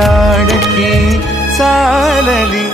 लाडकी चालली.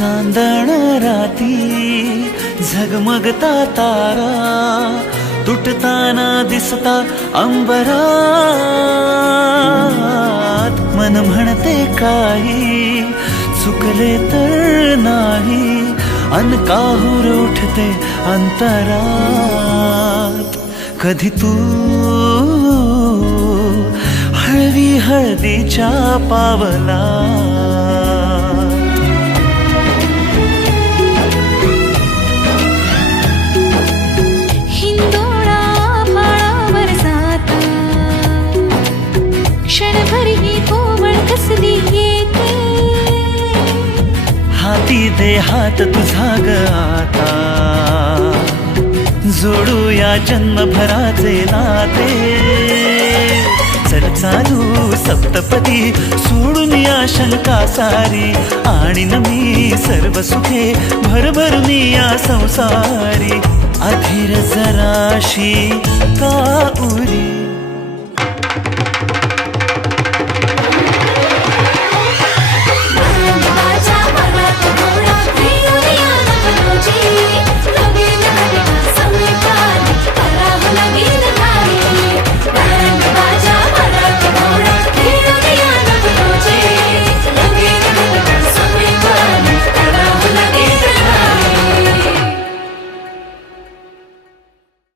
चांदण राती झगमगता तारा तुटताना दिसता अंबरात. मन म्हणते काही चुकले तर नाही अन काहूर उठते अंतरात. कधी तू हळवी हळदीच्या पावला हाती दे हात तुझा ग आता. जोडूया जन्मभराचे नाते. चल चालू सप्तपदी सोडून या शंका सारी. आणि मी सर्व सुखे भरभरून या संसारी. अधीर जराशी का उरी